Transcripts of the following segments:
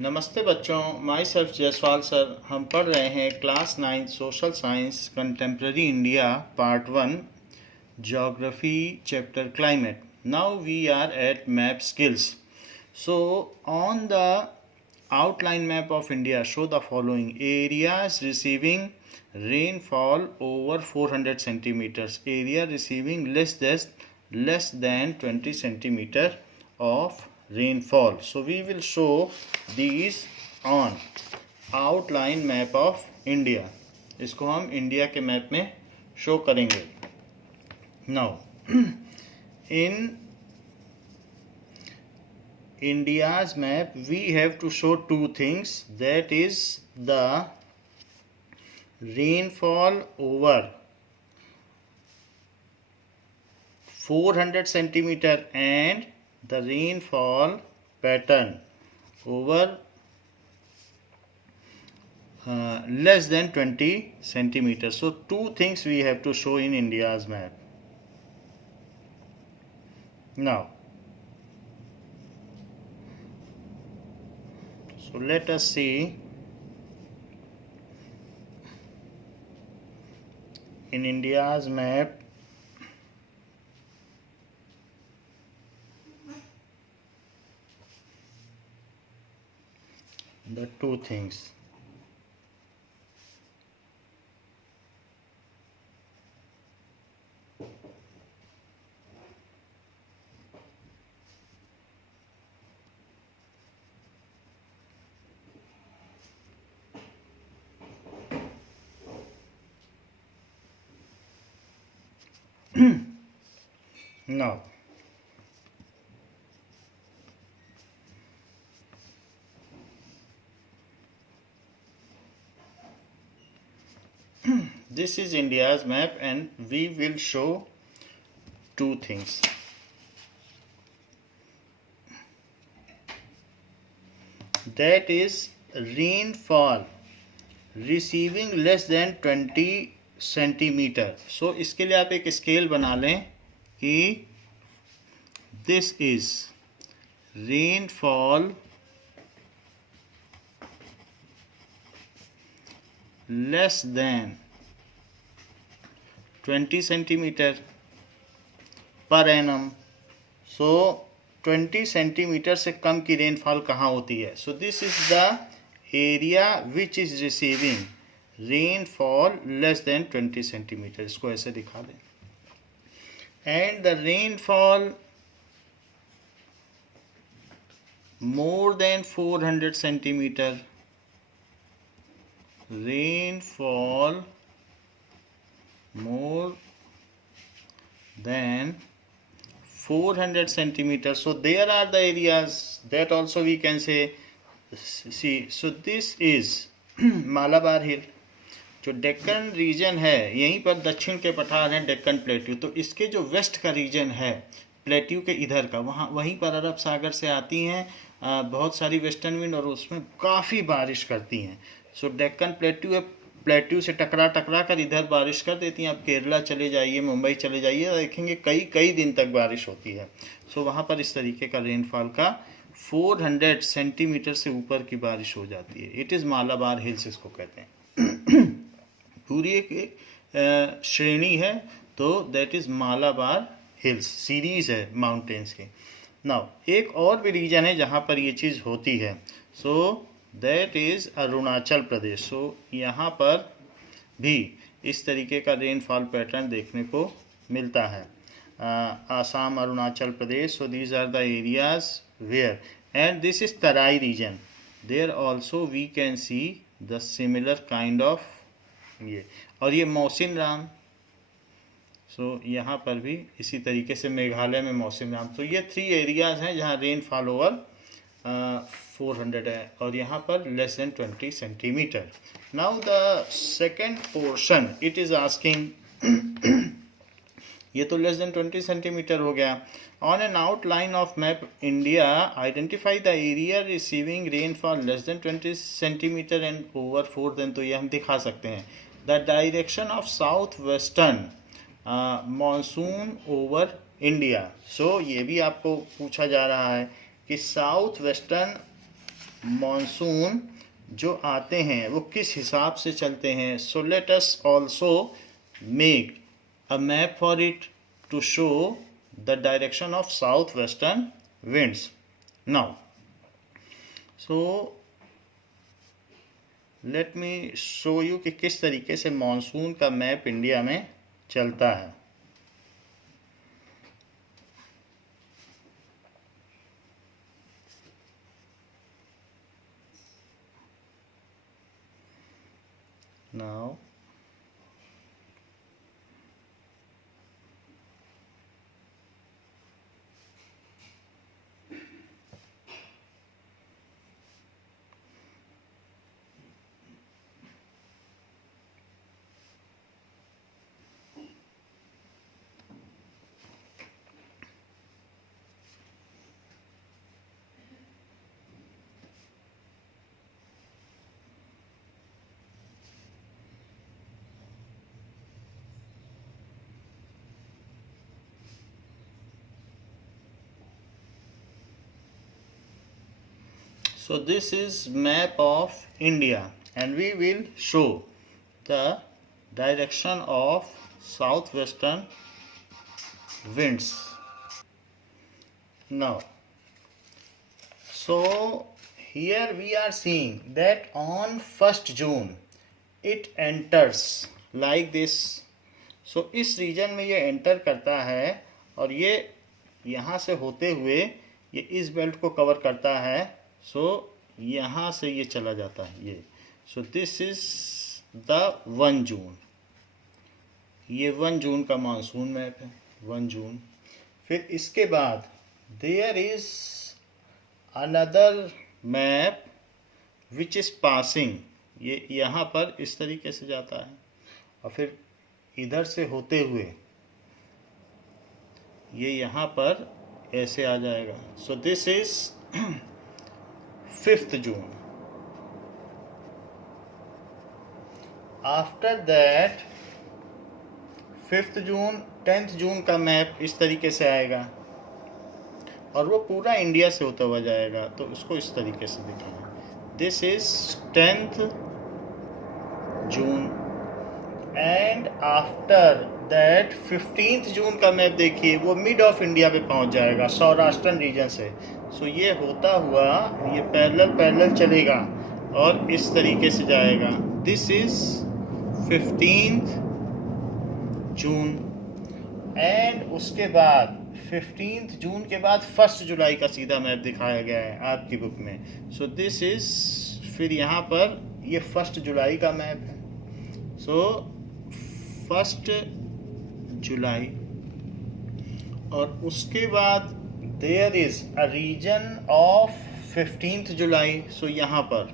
नमस्ते बच्चों, my self Jaiswal sir. हम पढ़ रहे हैं class 9 social science contemporary India part 1 geography chapter climate. Now we are at map skills. So on the outline map of India show the following areas receiving rainfall over 400 centimeters, area receiving less than 20 centimeter of rainfall. So we will show these on outline map of India. इसको हम India के map में show करेंगे. Now in India's map we have to show two things, that is the rainfall over 400 centimeter and the rainfall pattern over less than 20 centimeters. So two things we have to show in India's map. Now so let us see in India's map the two things. Now this is India's map and we will show two things. That is rainfall receiving less than 20 centimetre. So इसके लिए आप एक scale बना लें कि this is rainfall less than 20 centimetre per annum. So 20 centimetre से कम की रेनफॉल कहाँ होती है? So this is the area which is receiving rainfall less than 20 centimeter. इसको ऐसे दिखा दें. And the rainfall more than 400 centimeter, rainfall more than 400 centimeters. So there are the areas that also we can say. See, so this is Malabar Hill. जो Deccan reason है, यहीं पर दक्षिण के पठार हैं डेक्कन प्लेट्यू. तो इसके जो वेस्ट का रीजन है प्लेट्यू के इधर का, वहीं पर अरब सागर से आती हैं बहुत सारी वेस्टर्न विंड और उसमें काफ़ी बारिश करती हैं. सो डेक्कन प्लेट्यू से टकरा कर इधर बारिश कर देती हैं. आप केरला चले जाइए, मुंबई चले जाइए, देखेंगे कई दिन तक बारिश होती है. सो वहाँ पर इस तरीके का रेनफॉल का 400 सेंटीमीटर से ऊपर की बारिश हो जाती है. इट इज़ मालाबार हिल्स इसको कहते हैं. पूरी एक श्रेणी है, तो that is Malabar hills, series है माउंटेन्स की. नाउ एक और भी रीजन है जहाँ पर ये चीज़ होती है. So that is Arunachal Pradesh. सो यहाँ पर भी इस तरीके का रेनफॉल पैटर्न देखने को मिलता है. Assam, Arunachal Pradesh. So these are the areas where, and this is Terai region. There also we can see the similar kind of ये. और ये मौसिन राम. सो यहाँ पर भी इसी तरीके से मेघालय में मौसिन राम. तो ये 3 एरियाज हैं जहाँ रेनफॉल ओवर 400 है और यहाँ पर less than 20 centimetre. Now the second portion it is asking, ये तो लेस देन 20 सेंटीमीटर हो गया. On an outline of map India identify the area receiving rainfall less than 20 centimetre and over 4. Then तो ये हम दिखा सकते हैं. The direction of south western monsoon over India. So ये भी आपको पूछा जा रहा है कि साउथ वेस्टर्न मॉनसून जो आते हैं वो किस हिसाब से चलते हैं. So let us also make a map for it to show the direction of south western winds. Now, so let me show you कि किस तरीके से मॉनसून का मैप इंडिया में चलता है. Now, so this is map of India and we will show the direction of southwestern winds. Now, so here we are seeing that on 1st June it enters like this. So इस reason में ये enter करता है और ये यहाँ से होते हुए ये इस बेल्ट को कवर करता है. सो यहाँ से ये चला जाता है ये. सो दिस इज द 1 जून. ये 1 जून का मानसून मैप है. 1 जून. फिर इसके बाद there is another map which is passing. ये यहाँ पर इस तरीके से जाता है और फिर इधर से होते हुए ये यहाँ पर ऐसे आ जाएगा. सो this is 5th June. After that 5th June 10th June का मैप इस तरीके से आएगा और वो पूरा इंडिया से होता हुआ जाएगा. तो उसको इस तरीके से दिखाना. This is 10th June and after that 15th जून का मैप देखिए वो मिड ऑफ इंडिया पे पहुंच जाएगा सौराष्ट्रन रीजन से. सो ये होता हुआ ये पैरेलल चलेगा और इस तरीके से जाएगा. This is 15th June and उसके बाद 15th जून के बाद 1 जुलाई का सीधा मैप दिखाया गया है आपकी बुक में. सो दिस इज फिर यहाँ पर ये 1 जुलाई का मैप है. सो 1 जुलाई और उसके बाद there is a region of 15th July. So यहाँ पर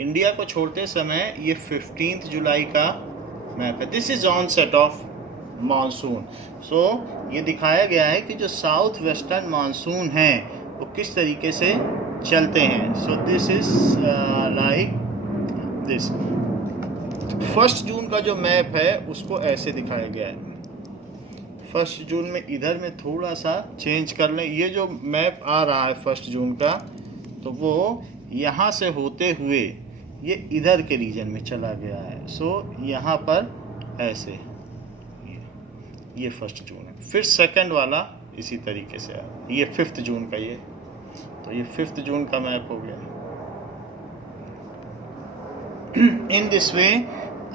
इंडिया को छोड़ते समय ये 15th जुलाई का मैप है. This is onset of monsoon. So ये दिखाया गया है कि जो साउथ वेस्टर्न मानसून है वो किस तरीके से चलते हैं. सो दिस इज लाइक दिस. 1 जून का जो मैप है उसको ऐसे दिखाया गया है. 1 जून में इधर में थोड़ा सा चेंज कर लें. ये जो मैप आ रहा है 1 जून का तो वो यहाँ से होते हुए ये इधर के रीजन में चला गया है. सो यहाँ पर ऐसे ये 1 जून है. फिर सेकंड वाला इसी तरीके से है. ये 5th जून का ये. तो ये 5th जून का मैप हो गया. इन दिस वे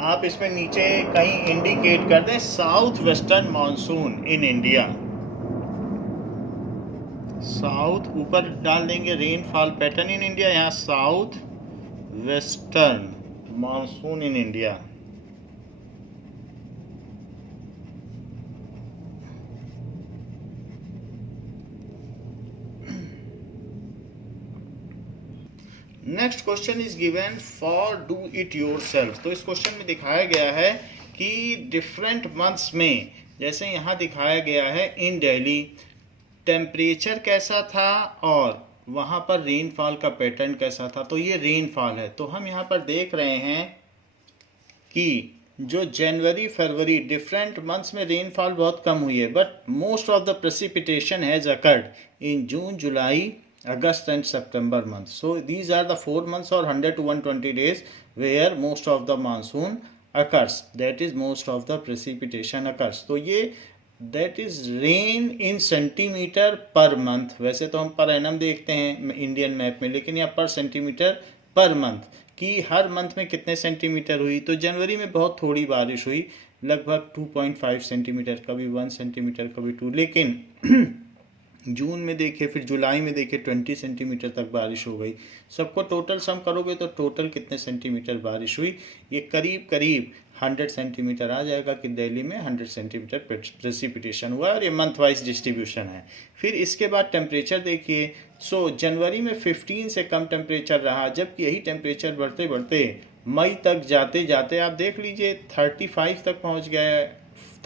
आप इसमें नीचे कहीं इंडिकेट कर दें south western monsoon in India. South ऊपर डाल देंगे रेनफॉल पैटर्न इन इंडिया. यहाँ south western monsoon in India. Next question is given for do it yourself. तो इस क्वेश्चन में दिखाया गया है कि डिफरेंट मंथ्स में जैसे यहाँ दिखाया गया है इन दिल्ली टेम्परेचर कैसा था और वहाँ पर रेनफॉल का पैटर्न कैसा था. तो ये रेनफॉल है. तो हम यहाँ पर देख रहे हैं कि जो जनवरी फरवरी डिफरेंट मंथ्स में रेनफॉल बहुत कम हुई है but most of the precipitation has occurred in June July August and September month. So these are the 4 months or 100 to 120 days where most of the monsoon occurs. That is most of the precipitation occurs. तो ये that is rain in centimeter per month. वैसे तो हम per annum देखते हैं Indian map में, लेकिन यहाँ पर सेंटीमीटर पर मंथ कि हर मंथ में कितने सेंटीमीटर हुई. तो जनवरी में बहुत थोड़ी बारिश हुई, लगभग 2.5 सेंटीमीटर, कभी 1 सेंटीमीटर, कभी 2. लेकिन जून में देखे, फिर जुलाई में देखे 20 सेंटीमीटर तक बारिश हो गई. सबको टोटल सम करोगे तो टोटल कितने सेंटीमीटर बारिश हुई, ये करीब करीब 100 सेंटीमीटर आ जाएगा कि दिल्ली में 100 सेंटीमीटर प्रेसिपिटेशन हुआ. और ये मंथ वाइज डिस्ट्रीब्यूशन है. फिर इसके बाद टेम्परेचर देखिए. सो जनवरी में 15 से कम टेम्परेचर रहा, जबकि यही टेम्परेचर बढ़ते बढ़ते मई तक जाते जाते आप देख लीजिए 35 तक पहुंच गया है,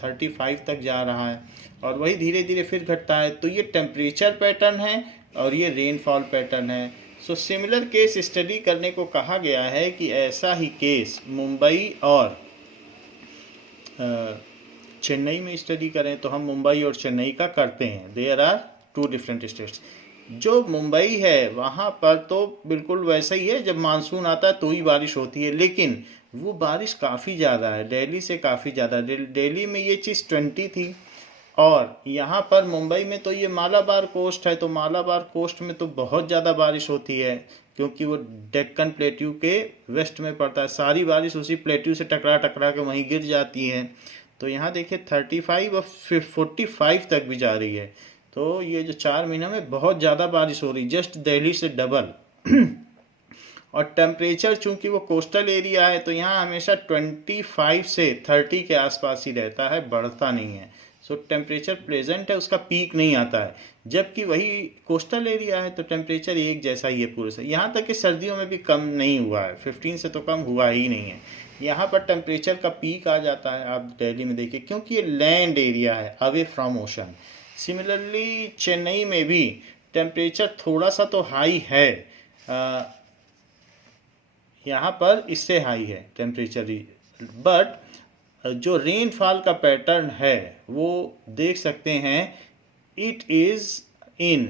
35 तक जा रहा है, और वही धीरे धीरे फिर घटता है. तो ये टेम्परेचर पैटर्न है और ये रेनफॉल पैटर्न है. सो सिमिलर केस स्टडी करने को कहा गया है कि ऐसा ही केस मुंबई और चेन्नई में स्टडी करें. तो हम मुंबई और चेन्नई का करते हैं. There are 2 different states. जो मुंबई है वहाँ पर तो बिल्कुल वैसा ही है, जब मानसून आता है तो ही बारिश होती है, लेकिन वो बारिश काफ़ी ज़्यादा है, दिल्ली से काफ़ी ज़्यादा. दिल्ली में ये चीज़ 20 थी, और यहाँ पर मुंबई में तो ये मालाबार कोस्ट है. तो मालाबार कोस्ट में तो बहुत ज़्यादा बारिश होती है, क्योंकि वो डेक्कन प्लेट्यू के वेस्ट में पड़ता है. सारी बारिश उसी प्लेट्यू से टकरा टकरा के वहीं गिर जाती है. तो यहाँ देखिए 35 और 45 तक भी जा रही है. तो ये जो 4 महीने में बहुत ज़्यादा बारिश हो रही, जस्ट दिल्ली से डबल. और टेम्परेचर चूंकि वो कोस्टल एरिया है तो यहाँ हमेशा 25 से 30 के आसपास ही रहता है, बढ़ता नहीं है. सो टेम्परेचर प्लेजेंट है, उसका पीक नहीं आता है. जबकि वही कोस्टल एरिया है तो टेम्परेचर एक जैसा ही है पूरे से. यहाँ तक कि सर्दियों में भी कम नहीं हुआ है, 15 से तो कम हुआ ही नहीं है. यहाँ पर टेम्परेचर का पीक आ जाता है, आप दिल्ली में देखिए, क्योंकि ये लैंड एरिया है away from ocean. Similarly Chennai में भी टेम्परेचर थोड़ा सा तो हाई है, यहाँ पर इससे हाई है टेम्परेचर, बट जो रेनफॉल का पैटर्न है वो देख सकते हैं. इट इज़ इन,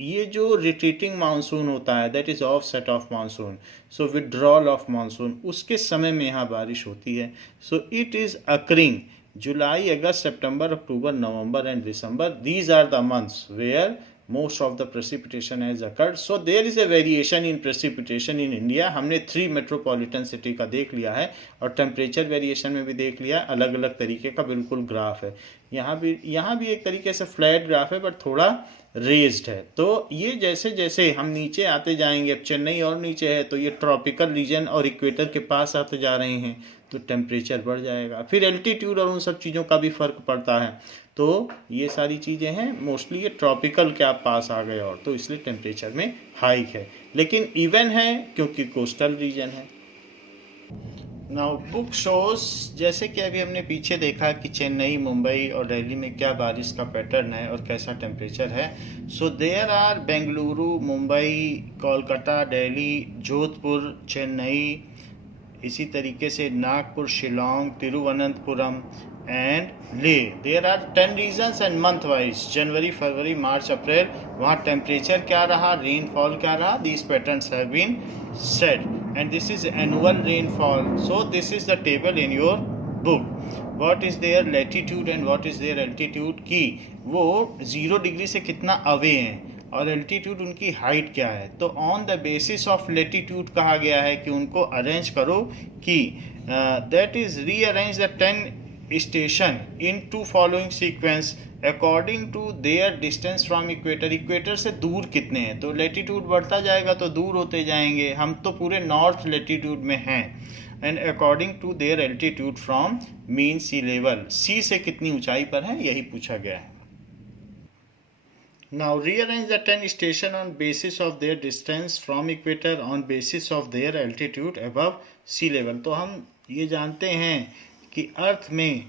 ये जो रिट्रीटिंग मानसून होता है that is offset of monsoon, so withdrawal of monsoon, उसके समय में यहाँ बारिश होती है. So it is occurring July, August, September, October, November and December. These are the months where most of the precipitation has occurred. So there is a variation in precipitation in India. हमने 3 metropolitan city का देख लिया है, और temperature variation में भी देख लिया. अलग अलग तरीके का बिल्कुल ग्राफ है. यहाँ भी एक तरीके से फ्लैट ग्राफ है, बट थोड़ा रेज्ड है. तो ये जैसे जैसे हम नीचे आते जाएंगे, अब चेन्नई और नीचे है तो ये ट्रॉपिकल रीजन और इक्वेटर के पास आते जा रहे हैं, तो टेम्परेचर बढ़ जाएगा. फिर एल्टीट्यूड और उन सब चीज़ों का भी फर्क पड़ता है. तो ये सारी चीज़ें हैं, मोस्टली ये ट्रॉपिकल के आप पास आ गए, और तो इसलिए टेम्परेचर में हाइक है, लेकिन इवन है क्योंकि कोस्टल रीजन है. नाउ बुक शोज, जैसे कि अभी हमने पीछे देखा कि चेन्नई, मुंबई और दिल्ली में क्या बारिश का पैटर्न है और कैसा टेम्परेचर है. So there are Bengaluru, Mumbai, Kolkata, Delhi, Jodhpur, Chennai, इसी तरीके से Nagpur, Shillong, Thiruvananthapuram and Leh. There are 10 regions and month wise, जनवरी, फरवरी, मार्च, अप्रैल, वहाँ टेम्परेचर क्या रहा, रेनफॉल क्या रहा. These patterns have been said, and this is annual rainfall. So this is the table in your book. What is their latitude and what is their altitude, की वो 0 डिग्री से कितना अवे हैं, और एल्टीट्यूड उनकी height क्या है. तो on the basis of latitude कहा गया है कि उनको अरेंज करो, कि that is rearrange the 10 station in 2 following sequence according to their distance from equator. Equator से दूर कितने हैं, तो लैटिट्यूड बढ़ता जाएगा तो दूर होते जाएंगे. हम तो पूरे नॉर्थ लैटिट्यूड में हैं. And according to their altitude from mean sea level, sea से कितनी ऊंचाई पर है यही पूछा गया है. Now rearrange the 10 stations on basis of their distance from equator on basis of their altitude above sea level. तो हम ये जानते हैं कि अर्थ में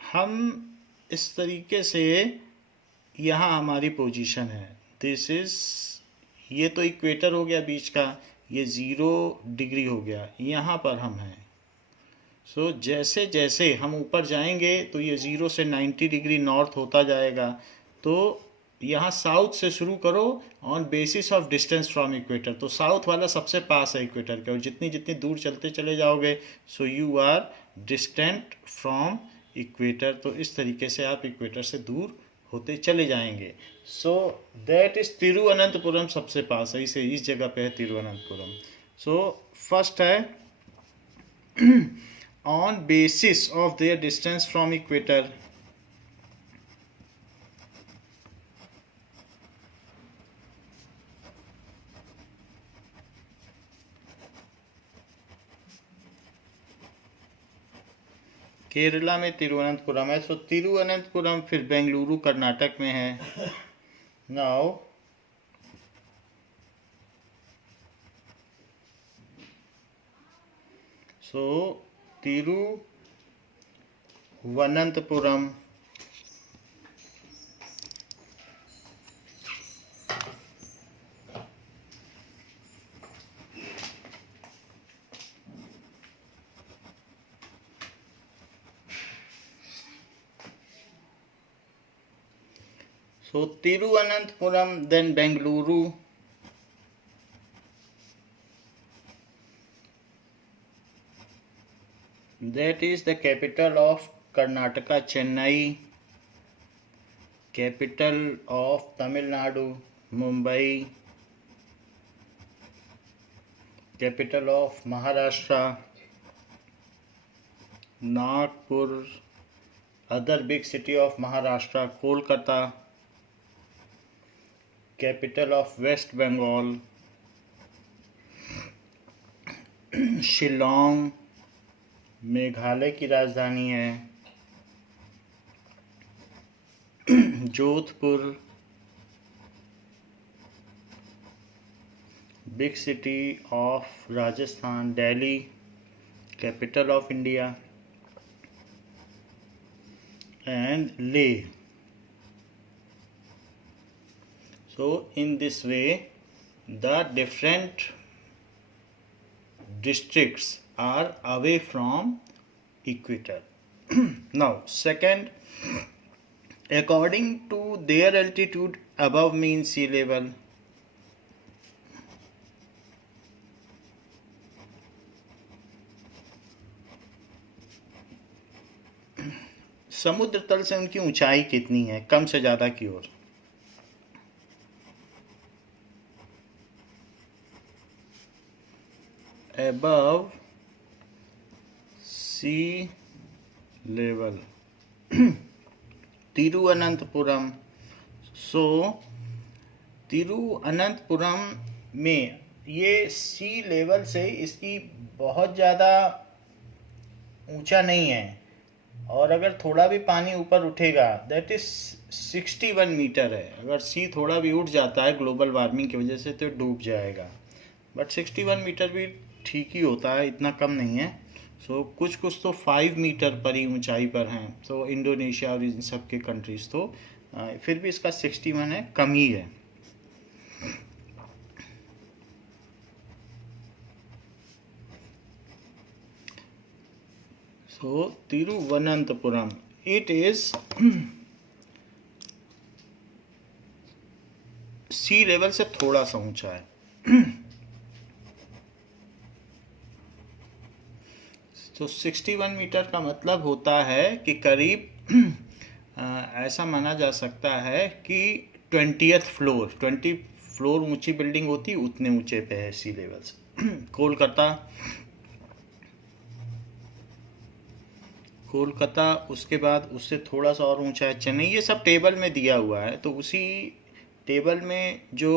हम इस तरीके से, यहाँ हमारी पोजीशन है, दिस इज, ये तो इक्वेटर हो गया बीच का, ये 0 डिग्री हो गया, यहाँ पर हम हैं. सो जैसे जैसे हम ऊपर जाएंगे तो ये 0 से 90 डिग्री नॉर्थ होता जाएगा. तो यहाँ साउथ से शुरू करो on basis of distance from equator, तो साउथ वाला सबसे पास है इक्वेटर के, और जितनी जितनी दूर चलते चले जाओगे so you are distant from equator, तो इस तरीके से आप इक्वेटर से दूर होते चले जाएंगे। सो दैट इज तिरुवनंतपुरम सबसे पास है, इसे इस जगह पे है तिरुवनंतपुरम। सो फर्स्ट है on basis of their distance from equator, Kerala में तिरुवनंतपुरम है, सो तिरुवनंतपुरम फिर बेंगलुरु कर्नाटक में है। Now so Thiruvananthapuram So Tiruvananthapuram, then Bengaluru, that is the capital of Karnataka, Chennai, capital of Tamil Nadu, Mumbai, capital of Maharashtra, Nagpur, other big city of Maharashtra, Kolkata, capital of West Bengal, Shillong Meghalaya की राजधानी है, Jodhpur big city of Rajasthan, Delhi capital of India, and Leh. So in this way the different districts are away from equator. Now second, according to their altitude above mean sea level, समुद्र तल से उनकी ऊंचाई कितनी है, कम से ज्यादा की ओर। above sea level, Thiruvananthapuram. सो तिरुवनंतपुरम में ये सी लेवल से इसकी बहुत ज़्यादा ऊंचा नहीं है, और अगर थोड़ा भी पानी ऊपर उठेगा दैट इज 61 मीटर है। अगर सी थोड़ा भी उठ जाता है ग्लोबल वार्मिंग की वजह से तो डूब जाएगा, बट 61 मीटर भी ठीक ही होता है, इतना कम नहीं है। सो कुछ कुछ तो 5 मीटर पर ही ऊंचाई पर हैं, तो इंडोनेशिया और इन सब के कंट्रीज, तो फिर भी इसका 61 है, कम ही है। So Thiruvananthapuram it is sea level से थोड़ा सा ऊंचा है। तो 61 मीटर का मतलब होता है कि करीब ऐसा माना जा सकता है कि 20th फ्लोर, 20 फ्लोर ऊंची बिल्डिंग होती उतने ऊंचे पे है सी लेवल से। कोलकाता उसके बाद उससे थोड़ा सा और ऊंचा है चेन्नई। ये सब टेबल में दिया हुआ है, तो उसी टेबल में जो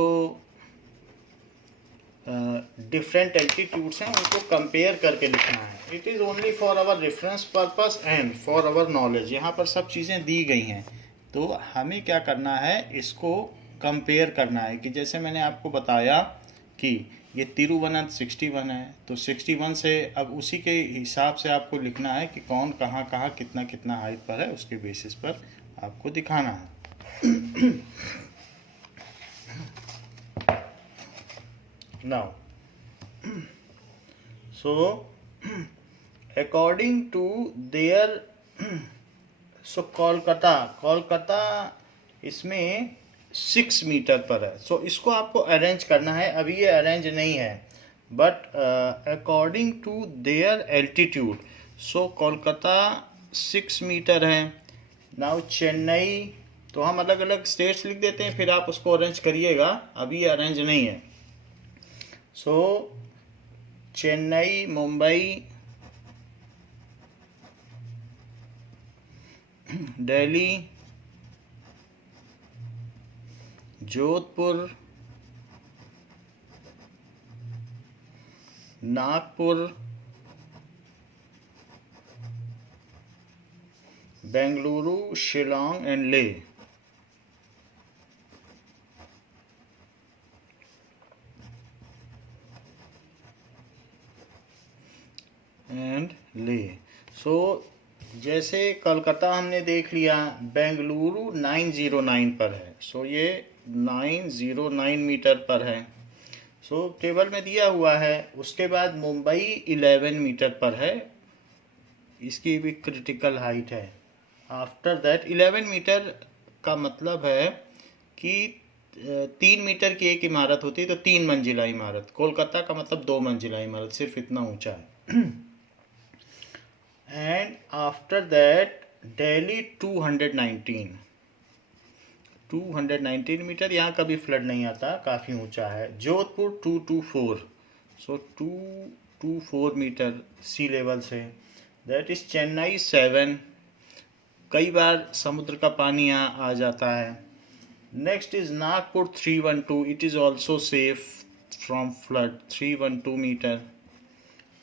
डिफरेंट एल्टीट्यूड्स हैं उनको कंपेयर करके लिखना है। It is only for our reference purpose and for our knowledge. यहाँ पर सब चीज़ें दी गई हैं, तो हमें क्या करना है, इसको कंपेयर करना है। कि जैसे मैंने आपको बताया कि ये तिरुवनंत 61 है, तो 61 से अब उसी के हिसाब से आपको लिखना है कि कौन कहाँ कहाँ कितना कितना हाइट पर है, उसके बेसिस पर आपको दिखाना है। Now, so according to their so Kolkata इसमें 6 मीटर पर है। सो इसको आपको अरेंज करना है, अभी ये अरेंज नहीं है, but according to their altitude. So Kolkata 6 metre है। नाउ चेन्नई, तो हम अलग अलग स्टेट्स लिख देते हैं, फिर आप उसको अरेंज करिएगा, अभी ये अरेंज नहीं है। सो चेन्नई, मुंबई, दिल्ली, जोधपुर, नागपुर, बेंगलुरु, शिलोंग एंड ले। सो जैसे कलकत्ता हमने देख लिया, बेंगलुरु 909 पर है। सो ये 909 मीटर पर है। सो टेबल में दिया हुआ है। उसके बाद मुंबई 11 मीटर पर है, इसकी भी क्रिटिकल हाइट है। आफ्टर दैट 11 मीटर का मतलब है कि 3 मीटर की एक इमारत होती है, तो 3 मंजिला इमारत। कोलकाता का मतलब 2 मंजिला इमारत, सिर्फ इतना ऊंचा है। And after that Delhi 219 metre, यहाँ कभी फ्लड नहीं आता, काफ़ी ऊंचा है। Jodhpur 224, so 224 metre sea level से। दैट इज चेन्नई 7, कई बार समुद्र का पानी यहाँ आ जाता है। Next is Nagpur 312, it is also safe from flood, 312 metre.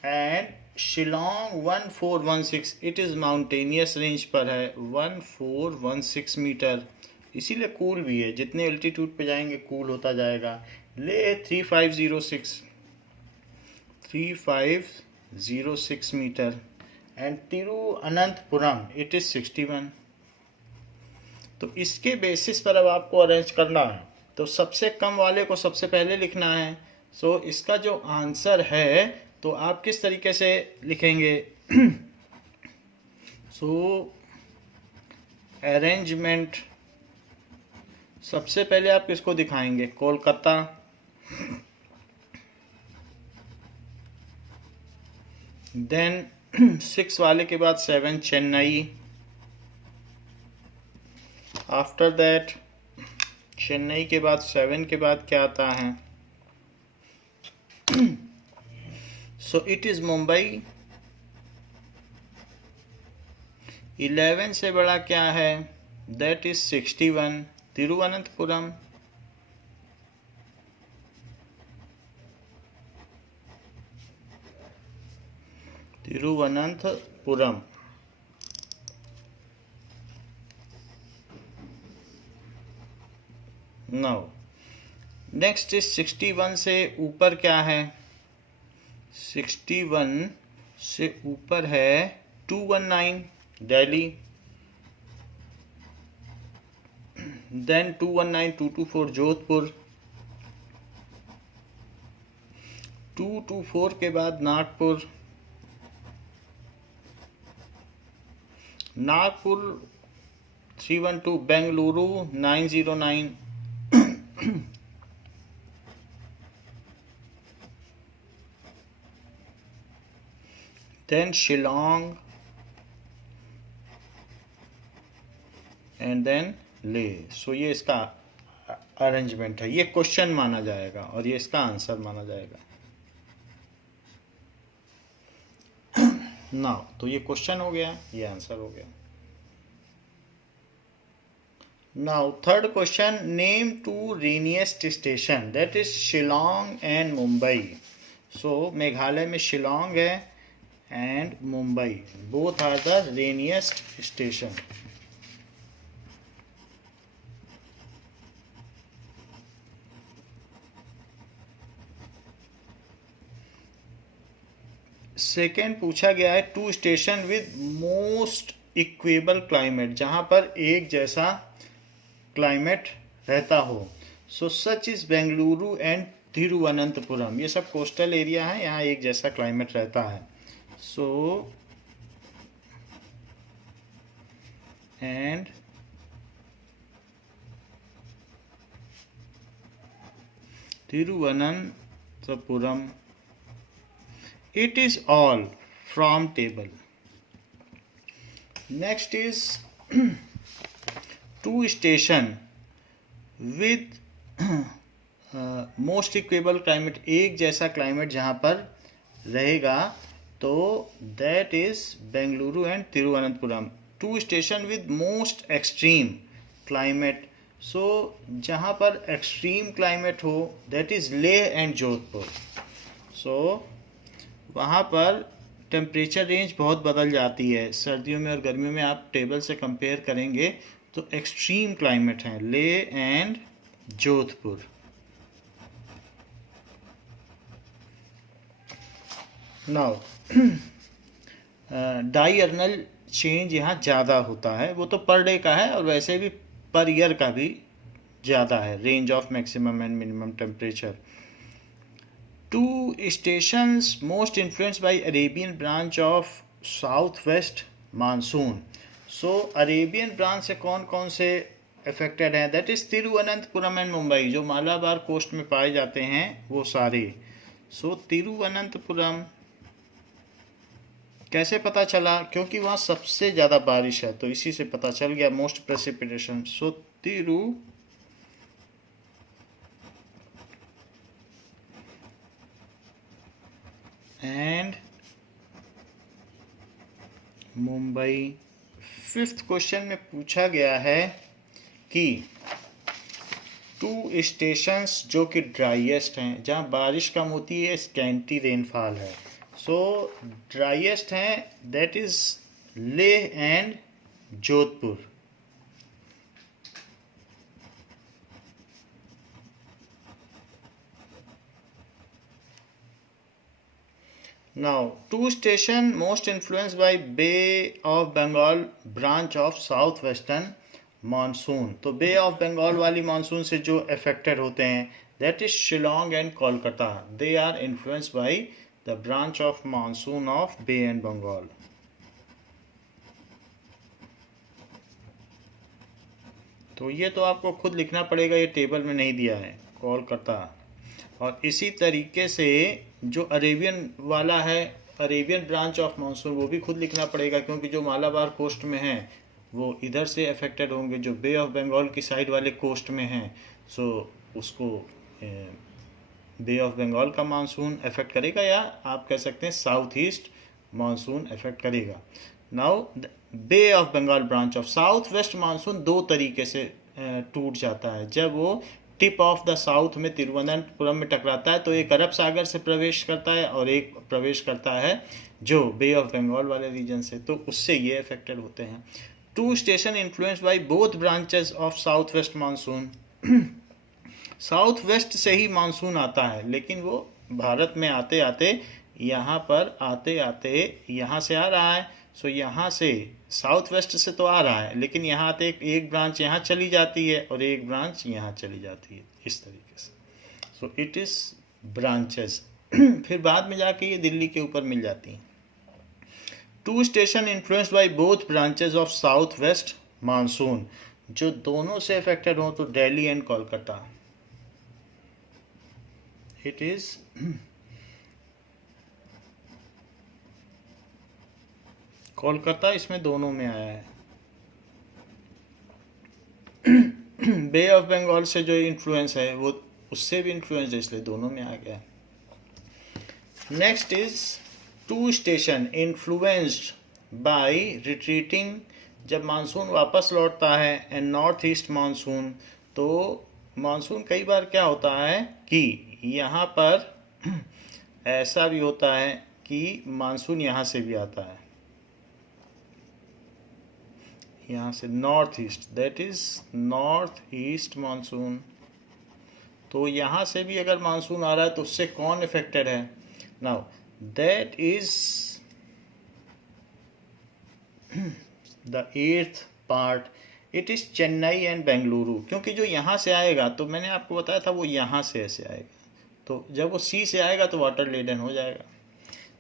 And Shillong 1416, it is mountainous range पर है, 1416 मीटर, इसीलिए कूल भी है, जितने एल्टीट्यूड पे जाएंगे कूल होता जाएगा। Leh 3506 metre. And Thiruvananthapuram, it is 61। तो इसके बेसिस पर अब आपको अरेंज करना है, तो सबसे कम वाले को सबसे पहले लिखना है। सो इसका जो आंसर है, तो आप किस तरीके से लिखेंगे? सो अरेंजमेंट, सबसे पहले आप किसको दिखाएंगे? कोलकाता, देन 6 वाले के बाद 7 चेन्नई, आफ्टर दैट चेन्नई के बाद 7 के बाद क्या आता है? So it is Mumbai. 11 से बड़ा क्या है? That is 61 Thiruvananthapuram. Thiruvananthapuram. Now next is 61 से ऊपर क्या है? 61 से ऊपर है 219 दिल्ली, देन 219 224 जोधपुर, 224 के बाद Nagpur, Nagpur 312, Bengaluru 909, then Shillong and then ले। सो ये इसका अरेंजमेंट है, ये क्वेश्चन माना जाएगा और ये इसका आंसर माना जाएगा। नाउ तो ये क्वेश्चन हो गया, ये आंसर हो गया। Now third question, name two rainiest station, that is Shillong and Mumbai. So Meghalaya में शिलोंग है and Mumbai, both are the rainiest station. Second पूछा गया है, two station with most equable climate, जहां पर एक जैसा क्लाइमेट रहता हो। So such is Bengaluru and Thiruvananthapuram, ये सब कोस्टल एरिया है, यहाँ एक जैसा क्लाइमेट रहता है। So and Thiruvananthapuram. It is all from table. Next is two station with most equable climate, एक जैसा क्लाइमेट जहाँ पर रहेगा, तो that is Bengaluru and Thiruvananthapuram. Two station with most extreme climate, so जहाँ पर एक्सट्रीम क्लाइमेट हो that is Leh and Jodhpur. So वहाँ पर टेम्परेचर रेंज बहुत बदल जाती है, सर्दियों में और गर्मियों में आप टेबल से कंपेयर करेंगे तो एक्सट्रीम क्लाइमेट है Leh and Jodhpur. Now diurnal change यहाँ ज़्यादा होता है, वो तो पर डे का है और वैसे भी पर ईयर का भी ज़्यादा है. Range of maximum and minimum temperature. Two stations most influenced by Arabian branch of south west monsoon. So Arabian branch से कौन कौन से अफेक्टेड हैं? That is Thiruvananthapuram and Mumbai. जो मालाबार कोस्ट में पाए जाते हैं वो सारे. सो तिरुवनंतपुरम कैसे पता चला? क्योंकि वहाँ सबसे ज़्यादा बारिश है, तो इसी से पता चल गया. Most precipitation. So Thiru and Mumbai. Fifth question में पूछा गया है कि टू स्टेशंस जो कि ड्राइएस्ट हैं, जहाँ बारिश कम होती है, स्कैंटी रेनफॉल है. सो ड्राइएस्ट हैं that is Leh and Jodhpur. Now, two station most influenced by Bay of Bengal branch of southwestern monsoon. तो बे ऑफ बंगाल वाली मानसून से जो अफेक्टेड होते हैं that is Shillong and Kolkata. They are influenced by the branch of monsoon of bay and Bengal. तो ये तो आपको खुद लिखना पड़ेगा, ये टेबल में नहीं दिया है. कोलकाता. और इसी तरीके से जो अरेबियन वाला है, अरेबियन ब्रांच ऑफ मानसून, वो भी खुद लिखना पड़ेगा क्योंकि जो मालाबार कोस्ट में हैं वो इधर से अफेक्टेड होंगे. जो बे ऑफ बंगाल की साइड वाले कोस्ट में हैं सो उसको बे ऑफ बंगाल का मानसून अफेक्ट करेगा, या आप कह सकते हैं साउथ ईस्ट मानसून अफेक्ट करेगा. Now bay of Bengal branch of south west monsoon दो तरीके से टूट जाता है. जब वो टिप ऑफ द साउथ में तिरुवनंतपुरम में टकराता है तो एक अरब सागर से प्रवेश करता है और एक प्रवेश करता है जो बे ऑफ बंगाल वाले रीजन से, तो उससे ये अफेक्टेड होते हैं. Two station influenced by both branches of south west monsoon. South west से ही मानसून आता है, लेकिन वो भारत में आते आते यहाँ पर आते आते यहाँ से आ रहा है. सो यहाँ से साउथ वेस्ट से तो आ रहा है, लेकिन यहाँ आते एक ब्रांच यहाँ चली जाती है और एक ब्रांच यहाँ चली जाती है, इस तरीके से. So it is branches. फिर बाद में जाके ये दिल्ली के ऊपर मिल जाती हैं. Two station influenced by both branches of south west monsoon. जो दोनों से अफेक्टेड हो तो Delhi and Kolkata. It is Kolkata इसमें दोनों में आया है. बे ऑफ बंगाल से जो इन्फ्लुएंस है वो उससे भी इन्फ्लुएंस है, इसलिए दोनों में आ गया. Next is two station influenced by retreating. जब मानसून वापस लौटता है एंड नॉर्थ ईस्ट मानसून, तो मानसून कई बार क्या होता है कि यहाँ पर ऐसा भी होता है कि मानसून यहाँ से भी आता है, यहाँ से north east, that is north east monsoon. तो यहाँ से भी अगर मानसून आ रहा है तो उससे कौन अफेक्टेड है? Now that is the eighth part. It is Chennai and Bengaluru. क्योंकि जो यहाँ से आएगा, तो मैंने आपको बताया था वो यहाँ से ऐसे आएगा, तो जब वो सी से आएगा तो वाटर लेडन हो जाएगा.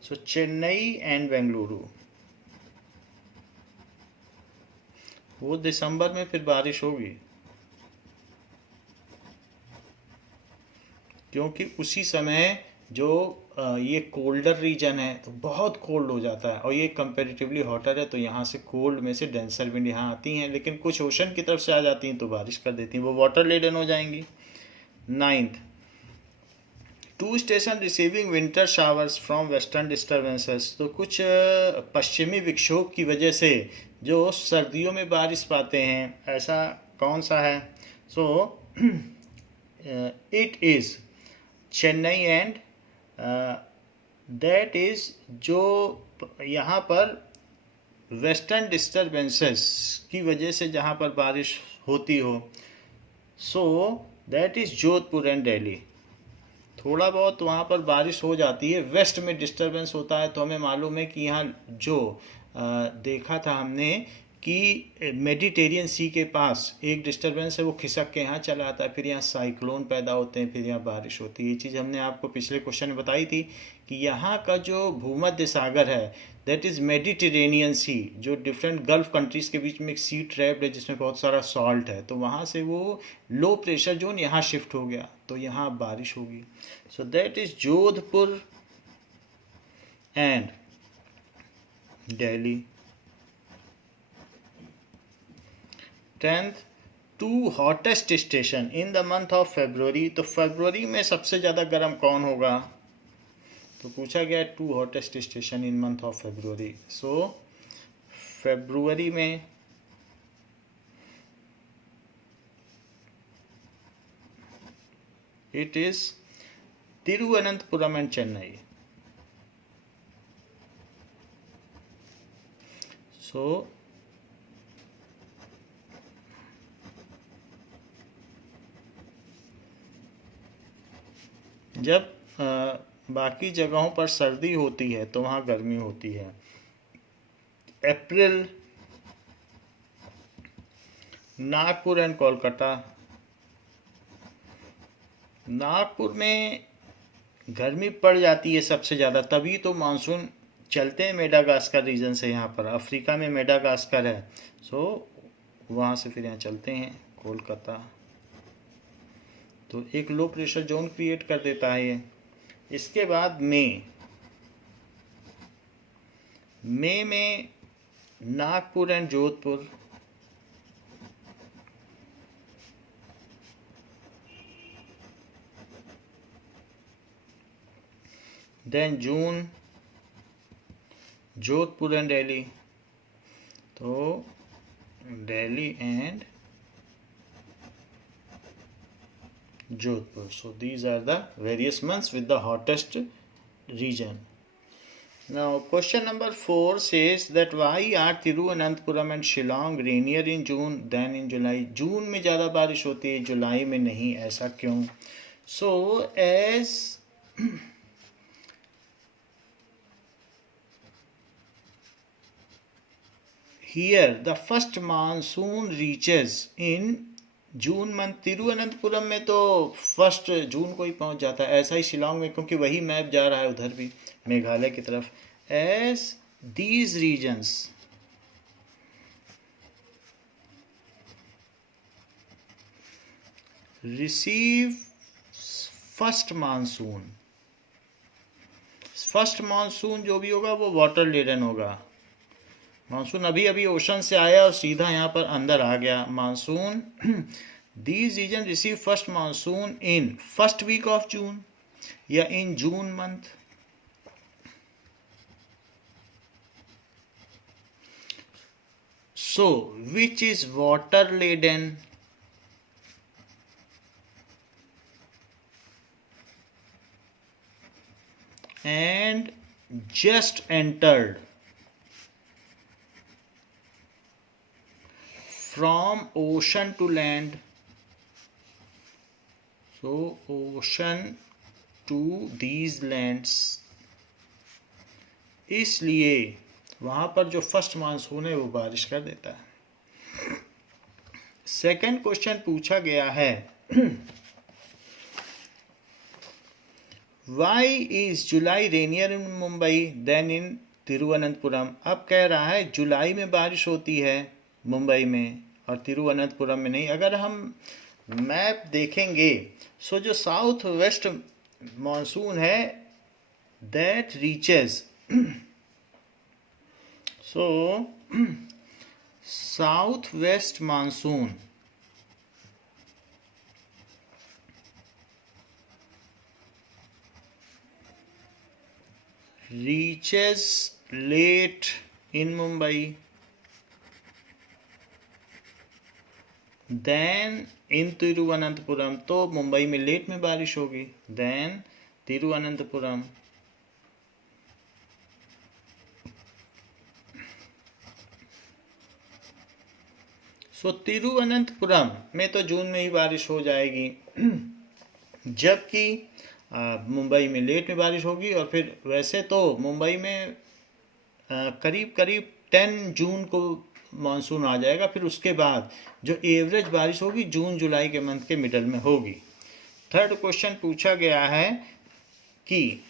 सो चेन्नई एंड बेंगलुरु. वो दिसंबर में फिर बारिश होगी क्योंकि उसी समय जो ये कोल्डर रीजन है तो बहुत कोल्ड हो जाता है, और ये कंपेरेटिवली हॉटर है, तो यहाँ से कोल्ड में से डेंसर विंड यहाँ आती हैं, लेकिन कुछ ओशन की तरफ से आ जाती हैं तो बारिश कर देती हैं, वो वाटर लेडन हो जाएंगी। 9th, 2 station receiving winter showers from western disturbances, तो कुछ पश्चिमी विक्षोभ की वजह से जो सर्दियों में बारिश पाते हैं, ऐसा कौन सा है? So it is Chennai and that is जो यहाँ पर वेस्टर्न डिस्टर्बेंसेस की वजह से जहाँ पर बारिश होती हो, so that is Jodhpur and Delhi. थोड़ा बहुत वहाँ पर बारिश हो जाती है, वेस्ट में डिस्टर्बेंस होता है, तो हमें मालूम है कि यहाँ जो देखा था हमने कि मेडिटेरियन सी के पास एक डिस्टर्बेंस है, वो खिसक के यहाँ चला आता है, फिर यहाँ साइक्लोन पैदा होते हैं, फिर यहाँ बारिश होती है। ये चीज़ हमने आपको पिछले क्वेश्चन में बताई थी कि यहाँ का जो भूमध्य सागर है दैट इज़ मेडिटेरेनियन सी, जो डिफरेंट गल्फ कंट्रीज़ के बीच में एक सी ट्रैप्ड है जिसमें बहुत सारा सॉल्ट है, तो वहाँ से वो लो प्रेशर जोन यहाँ शिफ्ट हो गया, तो यहाँ बारिश होगी। So that is Jodhpur and Delhi. 10th, 2 hottest station in the month of फरवरी, तो फरवरी में सबसे ज़्यादा गर्म कौन होगा? तो पूछा गया 2 hottest station in month of फरवरी। सो फरवरी में it is Thiruvananthapuram and Chennai. So जब बाकी जगहों पर सर्दी होती है तो वहाँ गर्मी होती है। अप्रैल, नागपुर एंड कोलकाता। नागपुर में गर्मी पड़ जाती है सबसे ज़्यादा, तभी तो मानसून चलते हैं मेडागास्कर रीजन से, यहाँ पर अफ्रीका में मेडागास्कर है, सो वहाँ से फिर यहाँ चलते हैं कोलकाता, तो एक लो प्रेशर जोन क्रिएट कर देता है ये। इसके बाद मई में Nagpur and Jodhpur. Then June Jodhpur and Delhi, तो Delhi and Jodhpur. So these are the various months with the hottest region. Now question number 4 says that why are Thiruvananthapuram and Shillong rainier in June than in July? जून में ज़्यादा बारिश होती है, जुलाई में नहीं, ऐसा क्यों? So as here the first monsoon reaches in June month, Thiruvananthapuram में तो 1 जून को ही पहुंच जाता है, ऐसा ही शिलोंग में, क्योंकि वही मैप जा रहा है उधर भी मेघालय की तरफ। As these regions receive first monsoon जो भी होगा वो वाटर लेडन होगा। मानसून अभी अभी ओशन से आया और सीधा यहाँ पर अंदर आ गया monsoon. These region receive first monsoon in first week of June या in June month. So which is water laden? And just entered from ocean to land. So ocean to these lands, इसलिए वहाँ पर जो first monsoon है वो बारिश कर देता है। सेकंड क्वेश्चन पूछा गया है Why is July rainier in Mumbai than in Thiruvananthapuram? अब कह रहा है जुलाई में बारिश होती है मुंबई में और तिरुवनंतपुरम में नहीं। अगर हम मैप देखेंगे सो जो साउथ वेस्ट मानसून है that reaches so southwest monsoon reaches late in Mumbai then in Thiruvananthapuram, तो मुंबई में लेट में बारिश होगी, then तिरुवनंतपुरम। सो तिरुवनंतपुरम में तो जून में ही बारिश हो जाएगी, जबकि मुंबई में लेट में बारिश होगी। और फिर वैसे तो मुंबई में करीब करीब 10 जून को मानसून आ जाएगा, फिर उसके बाद जो एवरेज बारिश होगी जून जुलाई के मंथ के मिडल में होगी। थर्ड क्वेश्चन पूछा गया है कि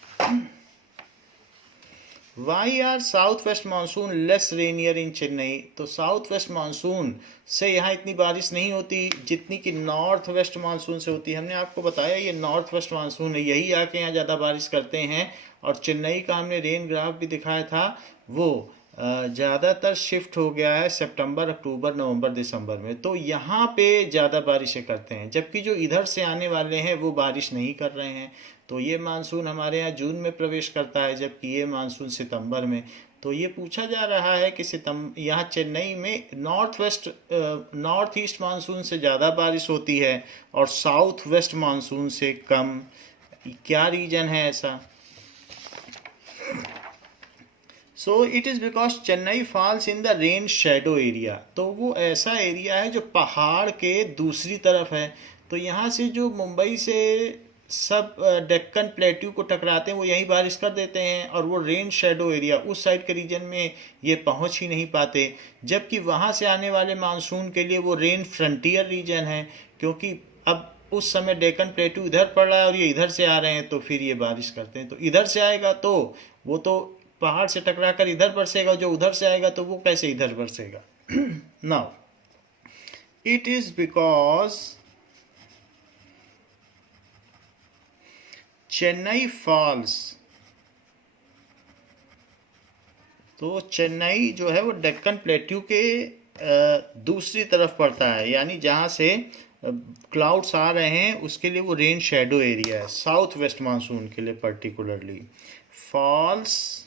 why are south west monsoon less rainier in Chennai. तो साउथ वेस्ट मानसून से यहाँ इतनी बारिश नहीं होती जितनी कि नॉर्थ वेस्ट मानसून से होती है। हमने आपको बताया ये नॉर्थ वेस्ट मानसून है, यही आके यहाँ ज़्यादा बारिश करते हैं। और चेन्नई का हमने रेन ग्राफ भी दिखाया था, वो ज़्यादातर शिफ्ट हो गया है सितंबर, अक्टूबर, नवंबर, दिसंबर में। तो यहाँ पे ज़्यादा बारिशें करते हैं, जबकि जो इधर से आने वाले हैं वो बारिश नहीं कर रहे हैं। तो ये मानसून हमारे यहाँ जून में प्रवेश करता है, जबकि ये मानसून सितंबर में। तो ये पूछा जा रहा है कि यहाँ चेन्नई में नॉर्थ ईस्ट मानसून से ज़्यादा बारिश होती है और साउथ वेस्ट मानसून से कम। क्या रीजन है ऐसा? सो it is because Chennai falls in the rain shadow area. तो वो ऐसा एरिया है जो पहाड़ के दूसरी तरफ है। तो यहाँ से जो मुंबई से सब डेक्कन प्लेट्यू को टकराते हैं वो यहीं बारिश कर देते हैं, और वो रेन शेडो एरिया उस साइड के रीजन में ये पहुँच ही नहीं पाते। जबकि वहाँ से आने वाले मानसून के लिए वो रेन फ्रंटियर रीजन है, क्योंकि अब उस समय डेक्कन प्लेट्यू इधर पड़ रहा है और ये इधर से आ रहे हैं, तो फिर ये बारिश करते हैं। तो इधर से आएगा तो वो तो पहाड़ से टकरा कर इधर बरसेगा, जो उधर से आएगा तो वो कैसे इधर बरसेगा? Now it is because Chennai falls, तो चेन्नई जो है वो डेक्कन प्लेट्यू के दूसरी तरफ पड़ता है, यानी जहाँ से क्लाउड्स आ रहे हैं उसके लिए वो रेन शेडो एरिया है, साउथ वेस्ट मानसून के लिए particularly. Falls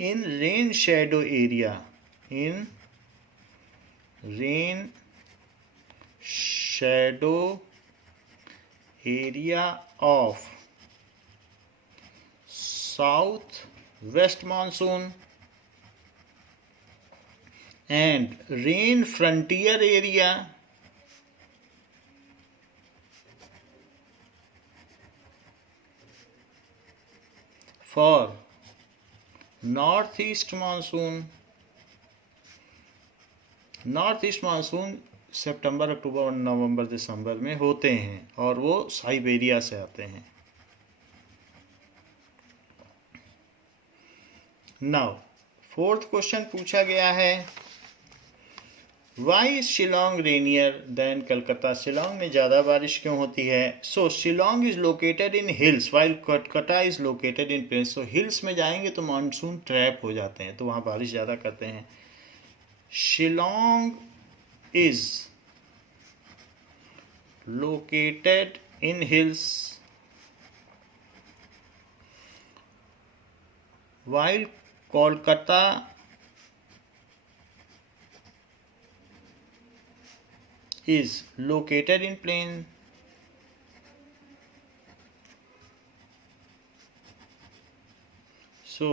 in rain shadow area, in rain shadow area of south west monsoon and rain frontier area for north east monsoon. North east monsoon सितंबर, अक्टूबर, नवंबर, दिसंबर में होते हैं और वो साइबेरिया से आते हैं। नाउ फोर्थ क्वेश्चन पूछा गया है why is Shillong rainier than Calcutta. Shillong में ज़्यादा बारिश क्यों होती है? So Shillong is located in hills while Calcutta is located in plains. So hills में जाएंगे तो मानसून ट्रैप हो जाते हैं, तो वहाँ बारिश ज़्यादा करते हैं। Shillong is located in hills while Kolkata is located in plain। so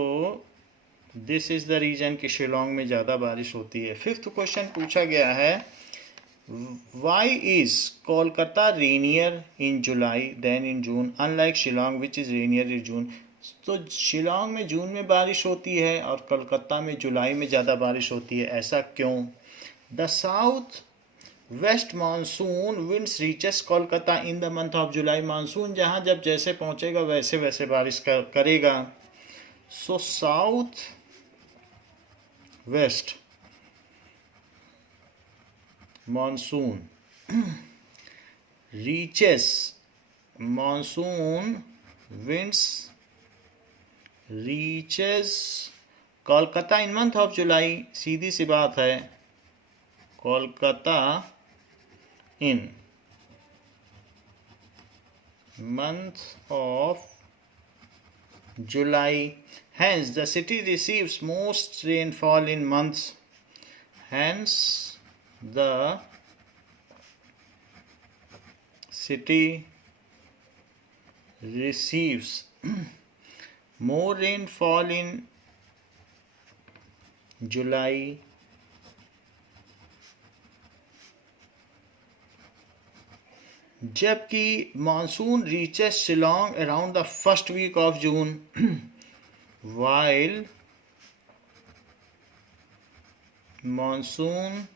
this is the reason कि शिलोंग में ज़्यादा बारिश होती है। फिफ्थ क्वेश्चन पूछा गया है why is Kolkata rainier in July than in June unlike Shillong which is rainier in June. तो शिलोंग में जून में बारिश होती है और कोलकाता में जुलाई में ज़्यादा बारिश होती है, ऐसा क्यों? The south west monsoon winds reaches Kolkata in the month of July. Monsoon जहाँ जब जैसे पहुँचेगा वैसे वैसे बारिश करेगा। So south west monsoon reaches monsoon winds reaches Kolkata in month of July. सीधी सी बात है, Kolkata in month of July. Hence, the city receives most rainfall in months. Hence, the city receives more rainfall in July. जबकि monsoon reaches Shillong around the first week of June, while monsoon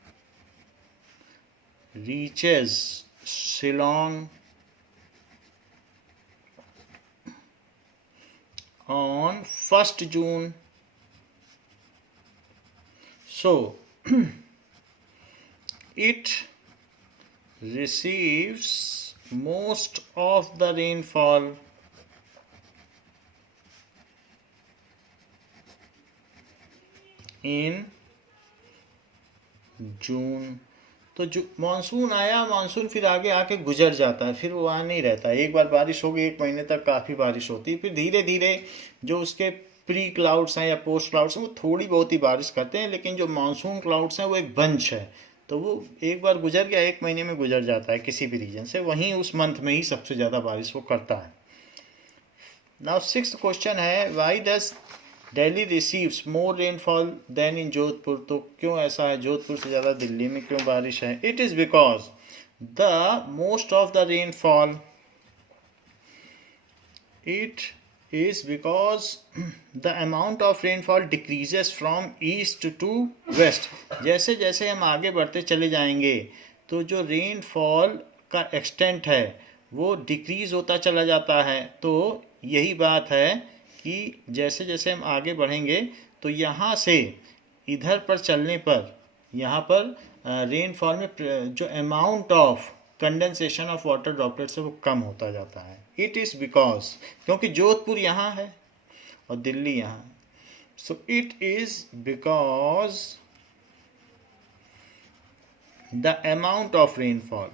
reaches Shillong on 1st June. So, it receives most of the rainfall in जून. तो जो monsoon आया, monsoon फिर आगे आके गुजर जाता है, फिर वो वहाँ नहीं रहता. एक बार बारिश हो गई, एक महीने तक काफ़ी बारिश होती है, फिर धीरे धीरे जो उसके प्री क्लाउड्स हैं या पोस्ट क्लाउड्स हैं वो थोड़ी बहुत ही बारिश करते हैं, लेकिन जो मानसून क्लाउड्स हैं वो एक बंच है, तो वो एक बार गुजर गया, एक महीने में गुजर जाता है किसी भी रीजन से, वहीं उस मंथ में ही सबसे ज़्यादा बारिश वो करता है. नाउ 6th क्वेश्चन है, why does Delhi receives more rainfall than in Jodhpur. तो क्यों ऐसा है, जोधपुर से ज़्यादा दिल्ली में क्यों बारिश है? It is because the most of the rainfall, it is because the amount of rainfall decreases from east to west. जैसे जैसे हम आगे बढ़ते चले जाएंगे तो जो रेनफॉल का एक्सटेंट है वो डिक्रीज होता चला जाता है. तो यही बात है कि जैसे जैसे हम आगे बढ़ेंगे तो यहाँ से इधर पर चलने पर यहाँ पर रेनफॉल में जो amount of condensation of water droplets है वो कम होता जाता है. इट इज़ बिकॉज, क्योंकि जोधपुर यहाँ है और दिल्ली यहाँ है. So it is because the amount of rainfall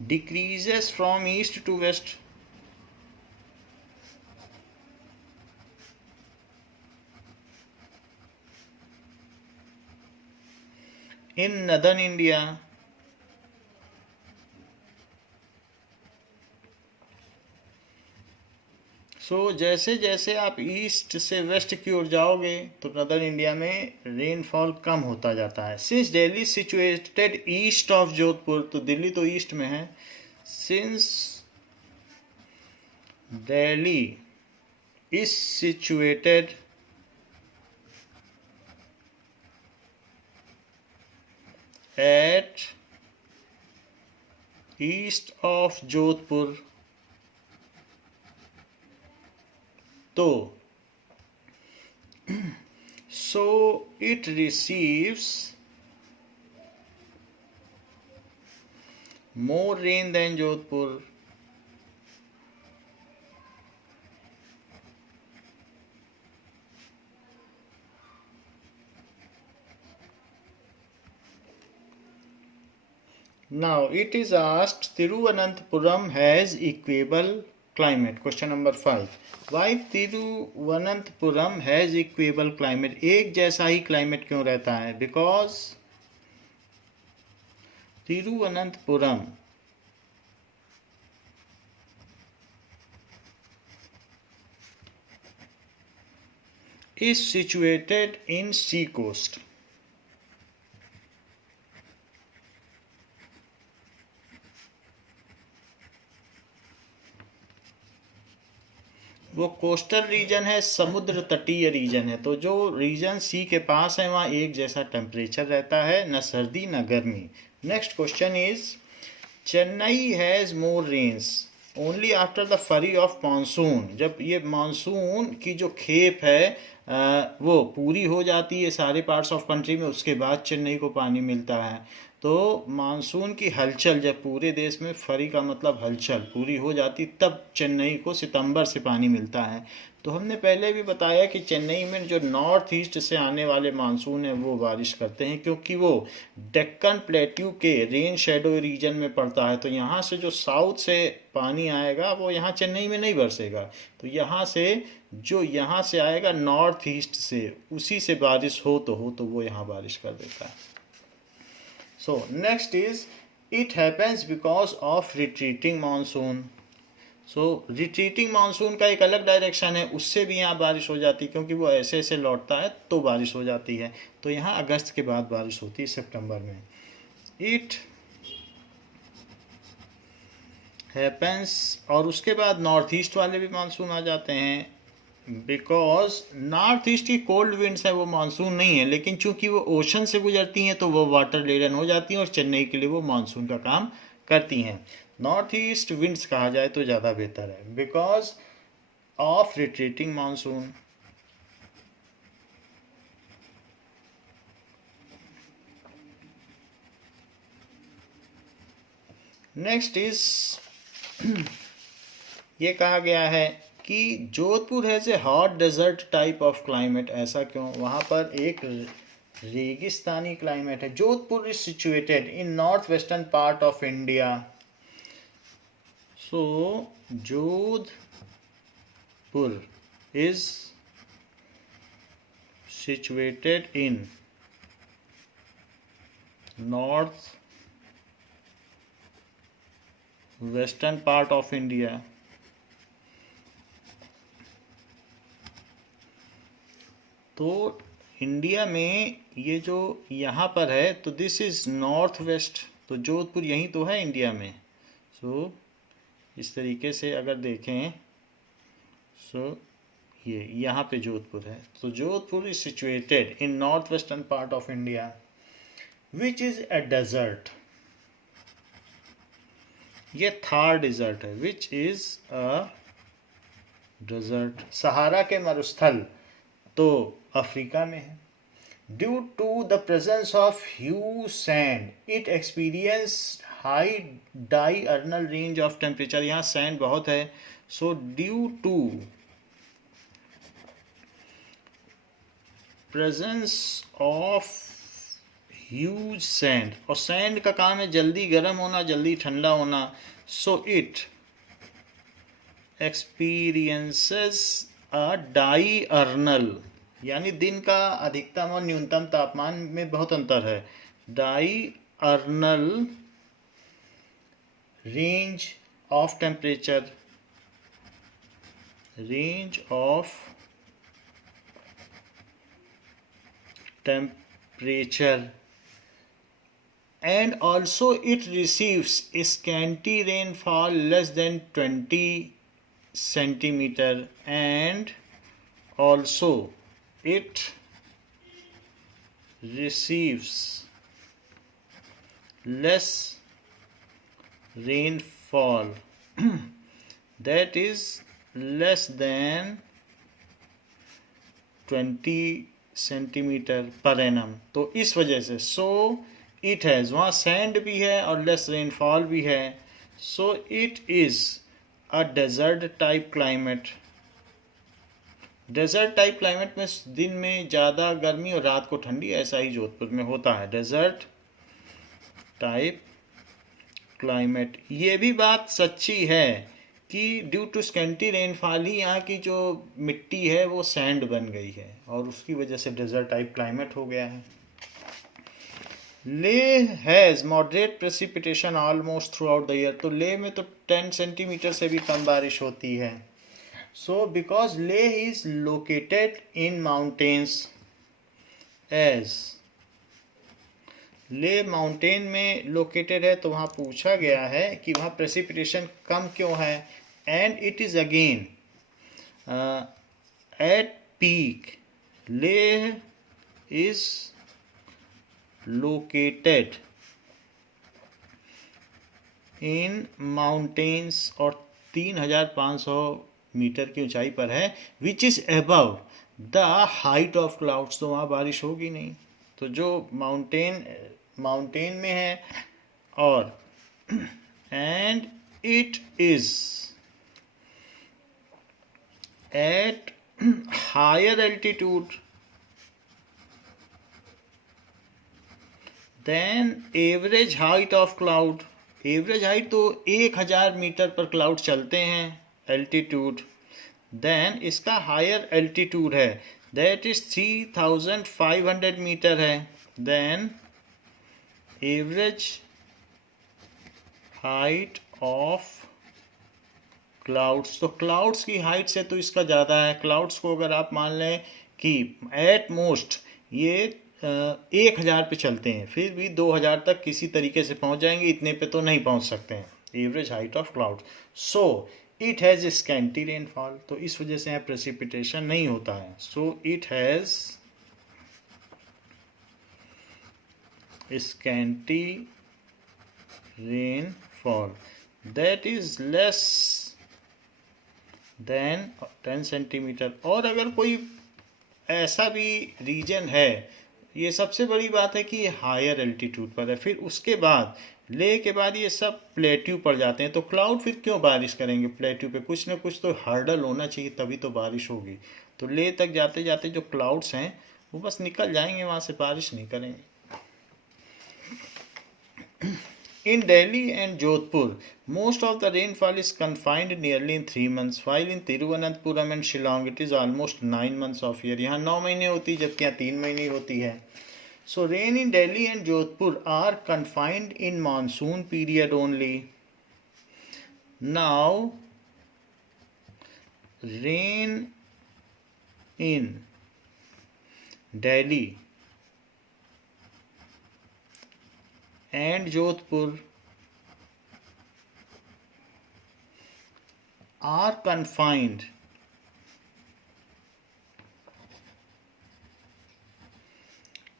decreases from east to west. In northern India, जैसे जैसे आप ईस्ट से वेस्ट की ओर जाओगे तो नदर्न इंडिया में रेनफॉल कम होता जाता है. Since Delhi situated east of Jodhpur, तो दिल्ली तो ईस्ट में है. Since Delhi is situated at east of Jodhpur, तो so it receives more rain than Jodhpur. Now it is asked, Thiruvananthapuram has equable climate. Question number 5. Why Thiruvananthapuram has equable climate? एक जैसा ही climate क्यों रहता है? Because Thiruvananthapuram is situated in sea coast. वो coastal region है, समुद्र तटीय reason है. तो जो रीजन सी के पास है वहाँ एक जैसा टेम्परेचर रहता है, न सर्दी न गर्मी. Next question is, Chennai has more rains. Only after the fury of monsoon, जब ये मानसून की जो खेप है वो पूरी हो जाती है सारे पार्ट्स ऑफ कंट्री में, उसके बाद चेन्नई को पानी मिलता है। तो मानसून की हलचल जब पूरे देश में, फरी का मतलब हलचल, पूरी हो जाती, तब चेन्नई को सितंबर से पानी मिलता है। तो हमने पहले भी बताया कि चेन्नई में जो नॉर्थ ईस्ट से आने वाले मानसून हैं वो बारिश करते हैं, क्योंकि वो डेक्कन प्लेट्यू के रेन शेडो रीजन में पड़ता है। तो यहाँ से जो साउथ से पानी आएगा वो यहाँ चेन्नई में नहीं बरसेगा, तो यहाँ से जो यहाँ से आएगा नॉर्थ ईस्ट से, उसी से बारिश हो तो वो यहाँ बारिश कर देता है। So next is it happens because of retreating monsoon. So retreating monsoon का एक अलग डायरेक्शन है, उससे भी यहाँ बारिश हो जाती है, क्योंकि वो ऐसे ऐसे लौटता है तो बारिश हो जाती है। तो यहाँ अगस्त के बाद बारिश होती है, सितंबर में। इट हैपेंस, और उसके बाद नॉर्थ ईस्ट वाले भी मानसून आ जाते हैं, बिकॉज नॉर्थ ईस्ट की कोल्ड विंड्स है वो मानसून नहीं है, लेकिन चूंकि वो ओशन से गुजरती हैं तो वो वाटर लेडन हो जाती हैं और चेन्नई के लिए वो मानसून का काम करती हैं। नॉर्थ ईस्ट विंड्स कहा जाए तो ज़्यादा बेहतर है, because of retreating monsoon. Next is ये कहा गया है कि Jodhpur has a hot desert type of climate. ऐसा क्यों? वहाँ पर एक रेगिस्तानी क्लाइमेट है। Jodhpur is situated in north western part of India. So Jodhpur is situated in north western part of India. तो इंडिया में ये जो यहाँ पर है, तो दिस इज नॉर्थ वेस्ट, तो जोधपुर यहीं तो है इंडिया में। सो इस तरीके से अगर देखें, सो ये यहाँ पे जोधपुर है। तो Jodhpur is situated in north western part of India which is a desert. ये थार डेजर्ट है, विच इज अ डेजर्ट। सहारा के मरुस्थल तो अफ्रीका में है। Due to the presence of huge sand it experience high diurnal range of temperature. यहाँ sand बहुत है। So due to presence of huge sand, और सैंड का काम है जल्दी गर्म होना, जल्दी ठंडा होना। सो इट एक्सपीरियंसेस अ डाइअर्नल, यानी दिन का अधिकतम और न्यूनतम तापमान में बहुत अंतर है। Diurnal range of temperature, range of temperature, and also it receives scanty rainfall less than 20 centimeter, and also it receives less rainfall that is less than 20 centimetre per annum. तो इस वजह से सो इट हैज़, वहाँ sand भी है और less rainfall भी है। So it is a desert type climate. Desert type climate में दिन में ज़्यादा गर्मी और रात को ठंडी, ऐसा ही जोधपुर में होता है, डेजर्ट टाइप क्लाइमेट। ये भी बात सच्ची है कि ड्यू टू स्कैंटी रेनफॉल ही यहाँ की जो मिट्टी है वो सैंड बन गई है और उसकी वजह से डेजर्ट टाइप क्लाइमेट हो गया है। Leh has moderate precipitation almost through out the year. तो लेह में तो 10 सेंटीमीटर से भी कम बारिश होती है। So because Leh is located in mountains, as Leh mountain में लोकेटेड है, तो वहाँ पूछा गया है कि वहाँ प्रेसिपिटेशन कम क्यों है। And it is again at peak, Leh is located in mountains, और 3,500 मीटर की ऊंचाई पर है, which is above the height of clouds, तो वहाँ बारिश होगी नहीं। तो जो माउंटेन में है और and it is at higher altitude than average height of cloud. Average height तो 1,000 मीटर पर क्लाउड चलते हैं एल्टीट्यूड, देन इसका हायर एल्टीट्यूड है दैट इज 3,500 मीटर है, then average height of clouds. तो क्लाउड्स की हाइट से तो इसका ज़्यादा है। क्लाउड्स को अगर आप मान लें कि एट मोस्ट ये 1,000 पे चलते हैं, फिर भी 2,000 तक किसी तरीके से पहुंच जाएंगे, इतने पे तो नहीं पहुंच सकते हैं। Average height of cloud, so it has scanty rainfall, तो इस वजह से यहाँ प्रेसिपिटेशन नहीं होता है। So it has scanty rainfall that is less than 10 centimetre. और अगर कोई ऐसा भी रीजन है, ये सबसे बड़ी बात है कि ये हायर एल्टीट्यूड पर है, फिर उसके बाद ले के बाद ये सब प्लेट्यू पर जाते हैं, तो क्लाउड फिर क्यों बारिश करेंगे प्लेट्यू पे? कुछ ना कुछ तो हर्डल होना चाहिए, तभी तो बारिश होगी। तो ले तक जाते जाते जो क्लाउड्स हैं वो बस निकल जाएंगे, वहाँ से बारिश नहीं करेंगे। In Delhi and Jodhpur, most of the rainfall is confined nearly in 3 months, while in Tiruvananthapuram and Shillong it is almost 9 months of year. यहाँ 9 महीने होती है, जबकि यहाँ 3 महीने होती है। So rain in Delhi and Jodhpur are confined in monsoon period only. Now, rain in Delhi and Jodhpur are confined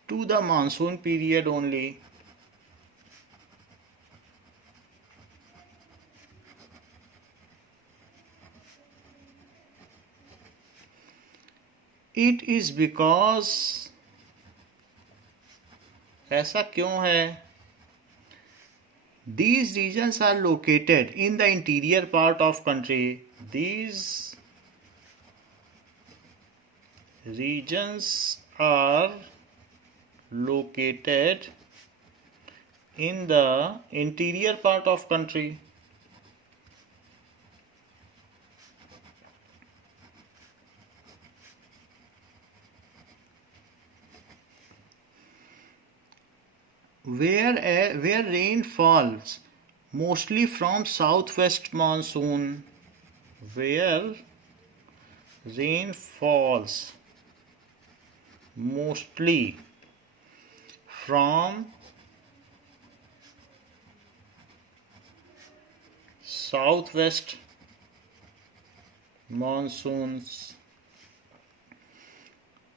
to the monsoon period only. It is because, ऐसा क्यों है? These regions are located in the interior part of country. These regions are located in the interior part of country. Where rain falls mostly from southwest monsoon. Where rain falls mostly from southwest monsoons.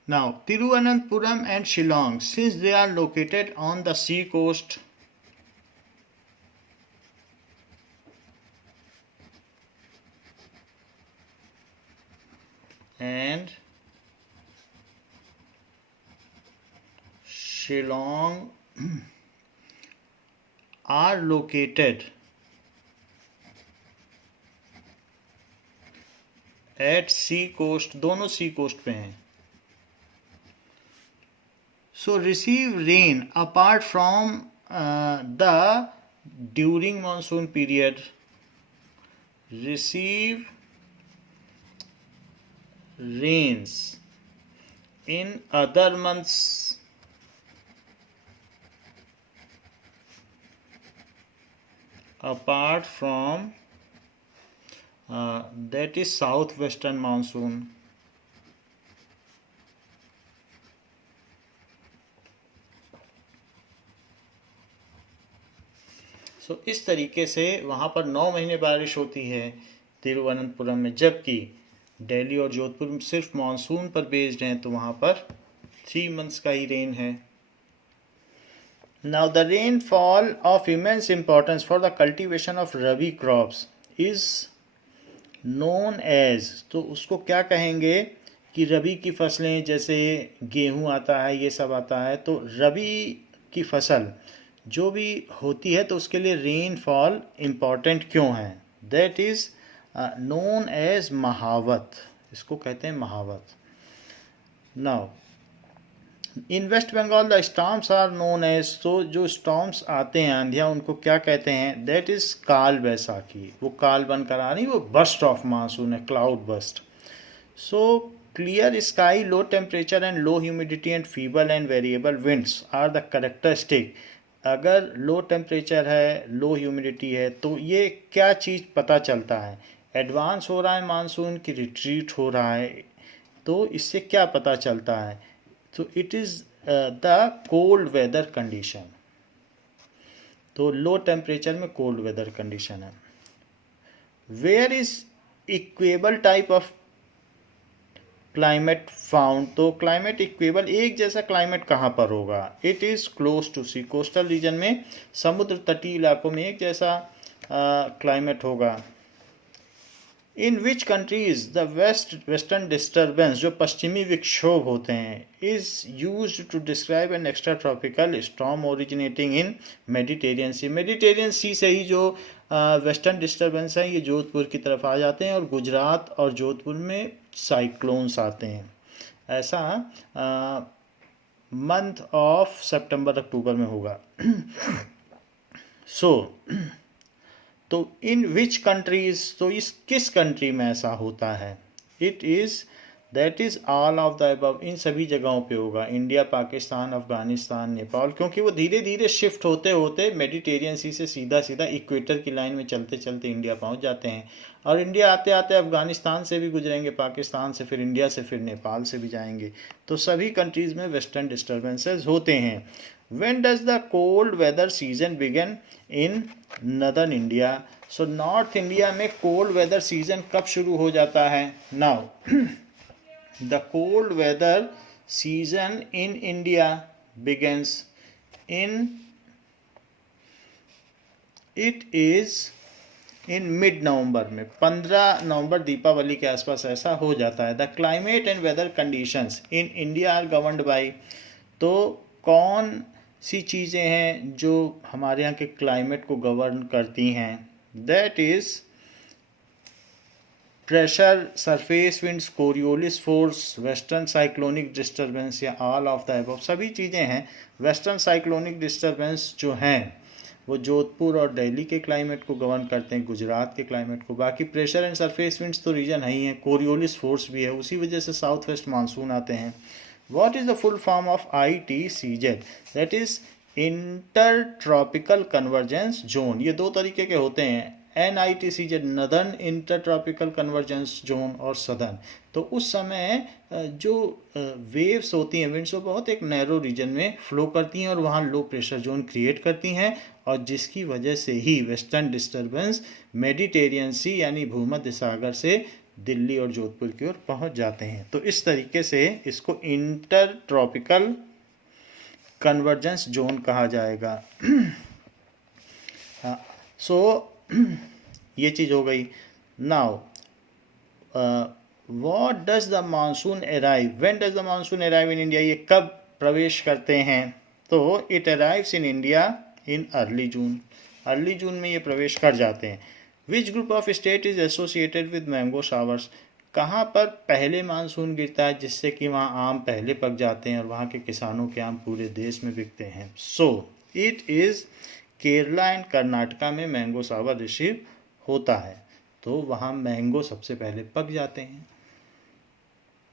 Now, Tiruvananthapuram and Shillong, since they are located on the sea coast, and Shillong are located at sea coast, दोनों sea coast पे हैं, so receive rain apart from the during monsoon period. Receive rains in other months apart from that is southwestern monsoon. तो इस तरीके से वहाँ पर 9 महीने बारिश होती है तिरुवनंतपुरम में, जबकि दिल्ली और जोधपुर में सिर्फ मानसून पर बेस्ड हैं, तो वहाँ पर 3 मंथ्स का ही रेन है। Now the rainfall of immense importance for the cultivation of rabi crops is known as, तो उसको क्या कहेंगे कि रबी की फसलें जैसे गेहूं आता है, ये सब आता है, तो रबी की फसल जो भी होती है तो उसके लिए रेनफॉल इम्पॉर्टेंट क्यों है? दैट इज़ नोन एज महावत, इसको कहते हैं महावत। Now in West Bengal the storms are known as, तो जो स्टॉर्म्स आते हैं आंधियाँ उनको क्या कहते हैं? दैट इज़ काल बैसाखी। वो काल बनकर आ रही, वो बस्ट ऑफ मानसून है, cloud burst. So clear sky, low temperature and low humidity and feeble and variable winds are the characteristic. अगर लो टेम्परेचर है, लो ह्यूमिडिटी है, तो ये क्या चीज़ पता चलता है? एडवांस हो रहा है मानसून की रिट्रीट हो रहा है, तो इससे क्या पता चलता है? तो it is the cold weather condition. तो लो टेम्परेचर में कोल्ड वेदर कंडीशन है। Where is equable type of climate found, तो क्लाइमेट इक्वेबल, एक जैसा क्लाइमेट कहाँ पर होगा? It is close to sea, coastal region में, समुद्र तटीय इलाकों में एक जैसा क्लाइमेट होगा। In which countries the western disturbance, जो पश्चिमी विक्षोभ होते हैं, is use to describe an extra tropical storm originating in Mediterranean C. Mediterranean सी से ही जो वेस्टर्न डिस्टर्बेंस है ये जोधपुर की तरफ आ जाते हैं और गुजरात और जोधपुर में साइक्लोन्स आते हैं। ऐसा मंथ ऑफ सितंबर अक्टूबर में होगा। सो तो इन विच कंट्रीज, तो इस किस कंट्री में ऐसा होता है? It is that is all of the above, इन सभी जगहों पे होगा, इंडिया, पाकिस्तान, अफगानिस्तान, नेपाल, क्योंकि वो धीरे धीरे शिफ्ट होते होते मेडिटेरियन सी से सीधा सीधा इक्वेटर की लाइन में चलते चलते इंडिया पहुंच जाते हैं। और इंडिया आते आते अफगानिस्तान से भी गुजरेंगे, पाकिस्तान से, फिर इंडिया से, फिर नेपाल से भी जाएंगे। तो सभी कंट्रीज़ में वेस्टर्न डिस्टर्बेंसेज होते हैं। When does the cold weather season begin in northern India? So north India में कोल्ड वेदर सीजन कब शुरू हो जाता है? Now the cold weather season in India begins in, it is in mid नवंबर में, 15 नवंबर दीपावली के आसपास ऐसा हो जाता है। The climate and weather conditions in India are governed by, तो कौन सी चीज़ें हैं जो हमारे यहाँ के क्लाइमेट को गवर्न करती हैं? That is pressure, surface winds, Coriolis force, western cyclonic disturbance, या ऑल ऑफ द अबव, सभी चीज़ें हैं। वेस्टर्न साइक्लोनिक डिस्टर्बेंस जो हैं वो जोधपुर और दिल्ली के क्लाइमेट को गवर्न करते हैं, गुजरात के क्लाइमेट को। बाकी प्रेशर एंड सरफेस विंड्स तो रीजन है ही है, कोरियोलिस फोर्स भी है, उसी वजह से साउथ वेस्ट मानसून आते हैं। What is the full form of ITCZ? That is Intertropical Convergence Zone। ये दो तरीके के होते हैं, NITCZ northern intertropical convergence zone और सदर्न। तो उस समय जो वेव्स होती हैं, विंड्स, वो बहुत एक नैरो रीजन में फ्लो करती हैं और वहाँ लो प्रेशर जोन क्रिएट करती हैं, और जिसकी वजह से ही वेस्टर्न डिस्टर्बेंस मेडिटेरियन सी यानी भूमध्य सागर से दिल्ली और जोधपुर की ओर पहुंच जाते हैं। तो इस तरीके से इसको इंटर ट्रॉपिकल कन्वर्जेंस जोन कहा जाएगा। सो ये चीज़ हो गई। Now what does the monsoon arrive, when does the monsoon arrive in India, ये कब प्रवेश करते हैं? तो it arrives in India in early June, early June में ये प्रवेश कर जाते हैं। Which group of state is associated with mango showers, कहाँ पर पहले मानसून गिरता है जिससे कि वहाँ आम पहले पक जाते हैं और वहाँ के किसानों के आम पूरे देश में बिकते हैं? सो it is Kerala and Karnataka में मैंगो शावर रिसीव होता है, तो वहाँ मैंगो सबसे पहले पक जाते हैं।